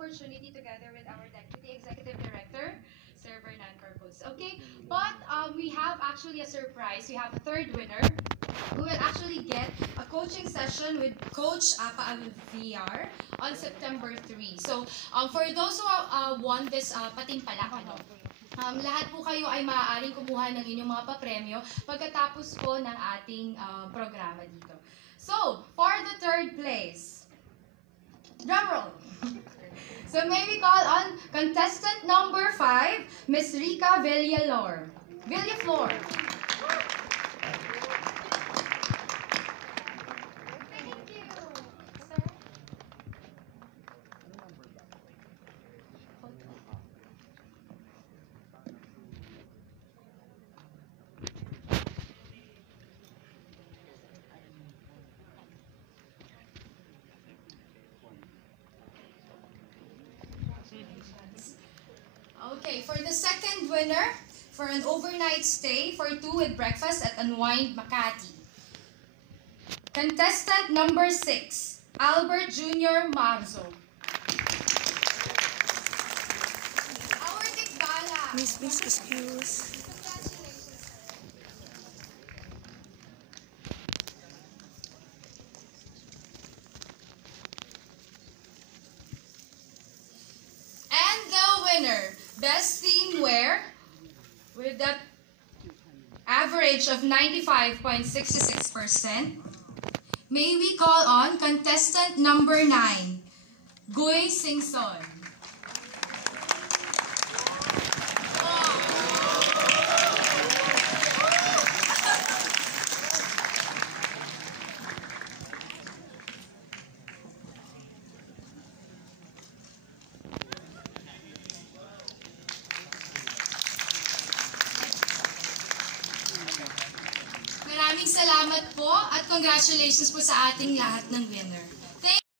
opportunity together with our Deputy Executive Director, Sir Vernan Corpus. Okay, but we have actually a surprise. We have a third winner who will actually get a coaching session with Coach Apa Alviar on September 3. So, for those who won this patimpalak, lahat po kayo ay maaaring kumuha ng inyong mga papremyo pagkatapos po ng ating programa dito. So, for the third place, drum roll. So, may we call on contestant number 5, Miss Rica Villaflor. Okay, for the second winner, for an overnight stay for 2 with breakfast at Unwind Makati. Contestant number 6, Albert Jr. Marzo. Our Tikbala. Miss, excuse. And the winner, Best Theme Wear, with the average of 95.66%. May we call on contestant number 9, Guy Singson. Maraming salamat po at congratulations po sa ating lahat ng winner.